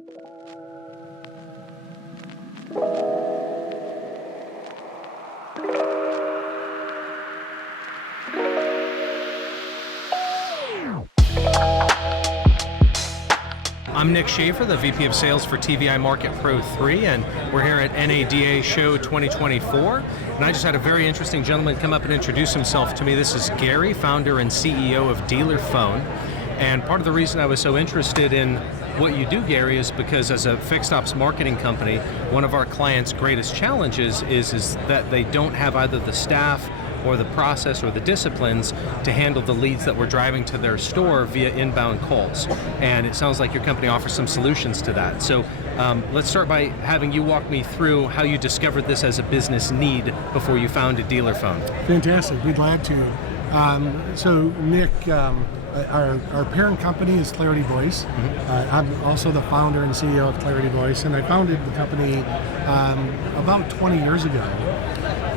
I'm Nick Shaffer, the VP of Sales for TVI MarketPro3, and we're here at NADA Show 2024. And I just had a very interesting gentleman come up and introduce himself to me. This is Gary, founder and CEO of Dealer Phone. And part of the reason I was so interested in what you do, Gary, is because as a fixed ops marketing company, one of our clients' greatest challenges is that they don't have either the staff or the process or the disciplines to handle the leads that we're driving to their store via inbound calls. And it sounds like your company offers some solutions to that. So let's start by having you walk me through how you discovered this as a business need before you founded Dealer Phone. Fantastic, be glad to. So Nick, our parent company is Clarity Voice. I'm also the founder and CEO of Clarity Voice, and I founded the company about 20 years ago.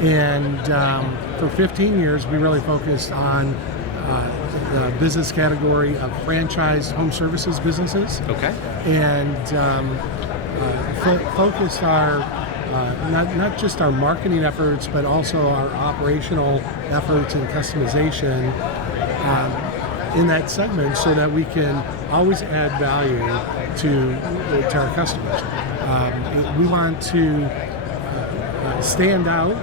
And for 15 years, we really focused on the business category of franchised home services businesses. Okay. And focused our not just our marketing efforts, but also our operational efforts and customization in that segment, so that we can always add value to our customers. We want to stand out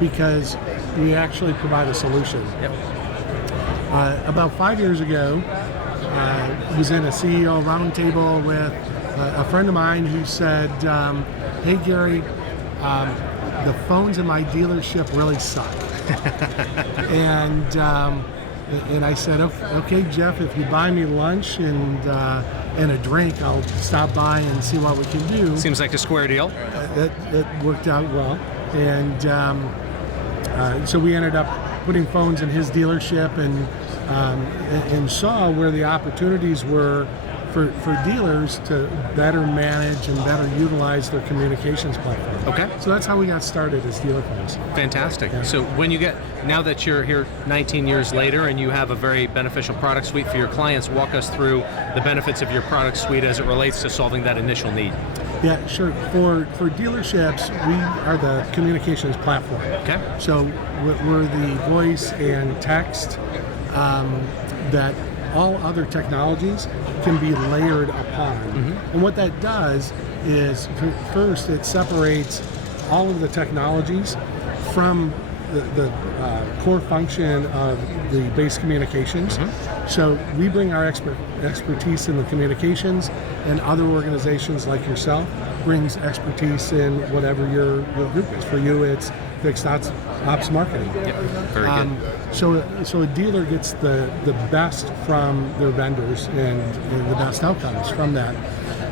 because we actually provide a solution. Yep. About 5 years ago, I was in a CEO roundtable with a friend of mine who said, "Hey Gary, the phones in my dealership really suck." And I said, "Okay, Jeff, if you buy me lunch and a drink, I'll stop by and see what we can do." Seems like a square deal. That worked out well. And so we ended up putting phones in his dealership and saw where the opportunities were for dealers to better manage and better utilize their communications platform. Okay. So that's how we got started as Dealer Phones. Fantastic. Yeah. So now that you're here 19 years later and you have a very beneficial product suite for your clients, walk us through the benefits of your product suite as it relates to solving that initial need. Yeah, sure. For dealerships, we are the communications platform. Okay. So we're the voice and text that all other technologies can be layered upon. And what that does is, first, it separates all of the technologies from the core function of the base communications. So we bring our expertise in the communications, and other organizations like yourself brings expertise in whatever your group is. For you, it's fixed ops marketing. Yep. Very good. So a dealer gets the best from their vendors and the best outcomes from that.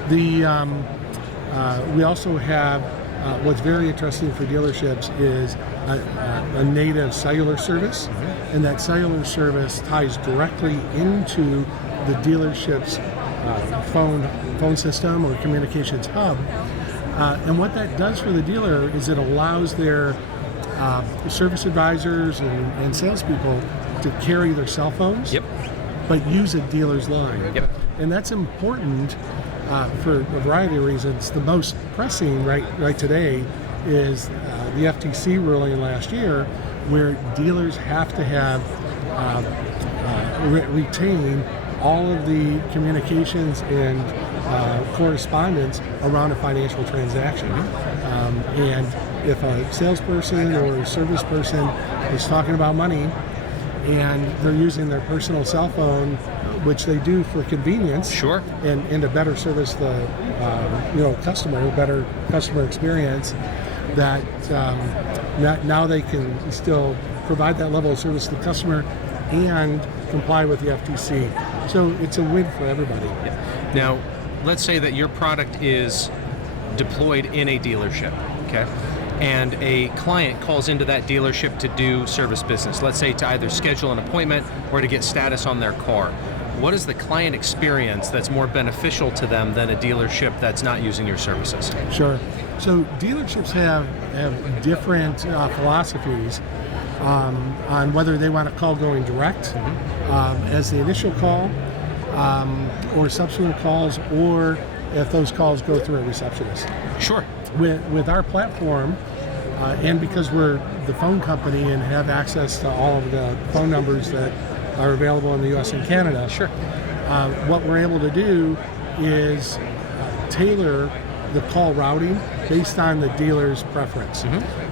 We also have what's very interesting for dealerships is a native cellular service, and that cellular service ties directly into the dealership's phone system or communications hub. And what that does for the dealer is it allows their service advisors and salespeople to carry their cell phones, but use a dealer's line. And that's important for a variety of reasons. The most pressing right today is the FTC ruling last year, where dealers have to have retain all of the communications and correspondence around a financial transaction. And if a salesperson or a service person is talking about money and they're using their personal cell phone, which they do for convenience, sure, and to better service the customer, better customer experience, that now they can still provide that level of service to the customer and comply with the FTC. So it's a win for everybody. Now, let's say that your product is deployed in a dealership, okay? And a client calls into that dealership to do service business, let's say to either schedule an appointment or to get status on their car. What is the client experience that's more beneficial to them than a dealership that's not using your services? Sure. So dealerships have different philosophies on whether they want a call going direct as the initial call, or subsequent calls, or if those calls go through a receptionist. Sure. With our platform, and because we're the phone company and have access to all of the phone numbers that are available in the U.S. and Canada, Sure. What we're able to do is tailor the call routing based on the dealer's preference.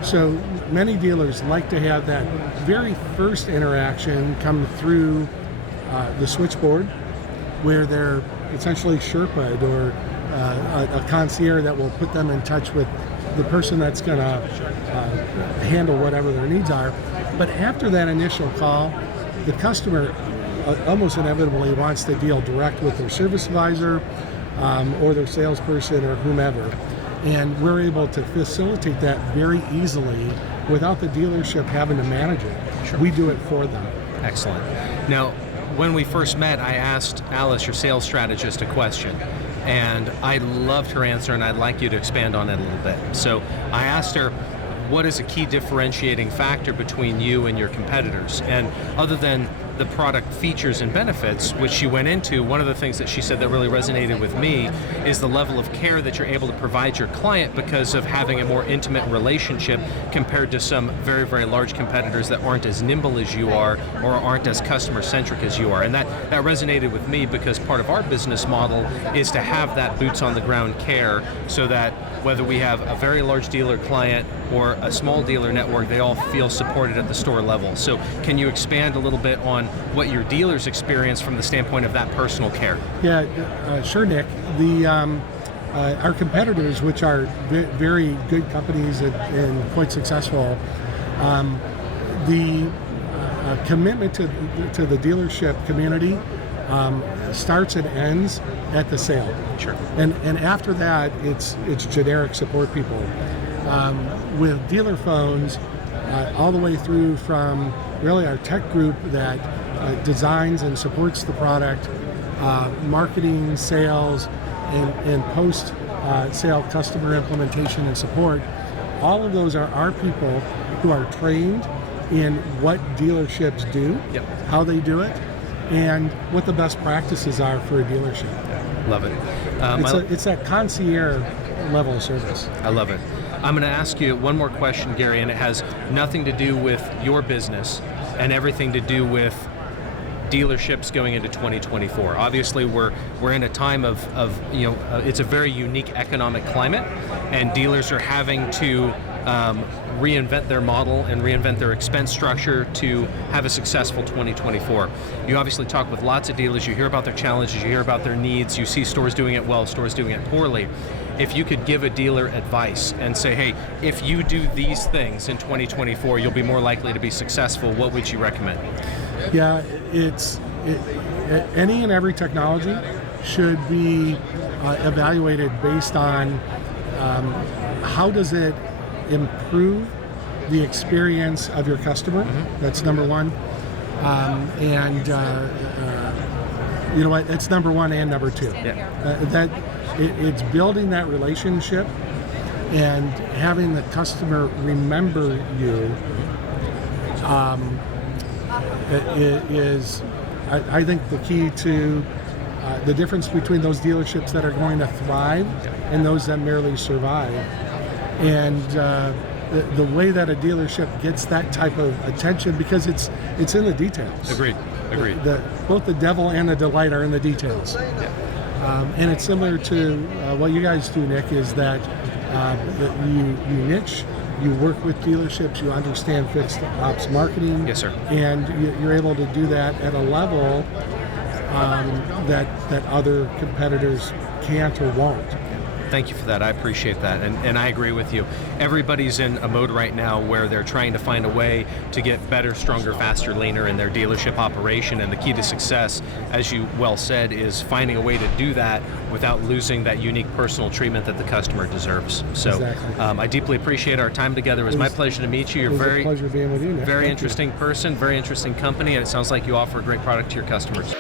So many dealers like to have that very first interaction come through the switchboard, where they're essentially Sherpa'd or a concierge that will put them in touch with the person that's going to handle whatever their needs are. But after that initial call, the customer almost inevitably wants to deal direct with their service advisor or their salesperson or whomever. And we're able to facilitate that very easily without the dealership having to manage it. Sure. We do it for them. Excellent. Now, when we first met, I asked Alice, your sales strategist, a question. And I loved her answer, and I'd like you to expand on it a little bit. So I asked her, what is a key differentiating factor between you and your competitors? And other than the product features and benefits, which she went into, one of the things that she said that really resonated with me is the level of care that you're able to provide your client because of having a more intimate relationship compared to some very, very large competitors that aren't as nimble as you are or aren't as customer-centric as you are. And that resonated with me because part of our business model is to have that boots-on-the-ground care so that whether we have a very large dealer client or a small dealer network, they all feel supported at the store level. So can you expand a little bit on what your dealers experience from the standpoint of that personal care? Yeah, sure, Nick. Our competitors, which are very good companies and quite successful, the commitment to the dealership community starts and ends at the sale. Sure. And after that, it's generic support people. With dealer phones, all the way through from really our tech group that designs and supports the product, marketing, sales, and post-sale customer implementation and support. All of those are our people who are trained in what dealerships do, Yep. how they do it, and what the best practices are for a dealership. Love it. It's that concierge level of service. I love it. I'm going to ask you one more question, Gary, and it has nothing to do with your business and everything to do with dealerships going into 2024. Obviously, we're in a time of it's a very unique economic climate, and dealers are having to reinvent their model and reinvent their expense structure to have a successful 2024. You obviously talk with lots of dealers, you hear about their challenges, you hear about their needs, you see stores doing it well, stores doing it poorly. If you could give a dealer advice and say, hey, if you do these things in 2024, you'll be more likely to be successful, what would you recommend? Yeah, any and every technology should be evaluated based on how does it improve the experience of your customer. That's number one. You know what? It's number one and number two. Yeah. It's building that relationship and having the customer remember you is, I think, the key to the difference between those dealerships that are going to thrive and those that merely survive. And the way that a dealership gets that type of attention, because it's in the details. Agreed. Both the devil and the delight are in the details. Yeah. And it's similar to what you guys do, Nick, is that you niche, you work with dealerships, you understand fixed ops marketing. Yes, sir. And you're able to do that at a level that other competitors can't or won't. Thank you for that. I appreciate that. And I agree with you. Everybody's in a mode right now where they're trying to find a way to get better, stronger, faster, leaner in their dealership operation. And the key to success, as you well said, is finding a way to do that without losing that unique personal treatment that the customer deserves. So Exactly. I deeply appreciate our time together. It was my pleasure to meet you. You're It was a pleasure being with you, Nick. very Thank you. interesting person, very interesting company, and it sounds like you offer a great product to your customers.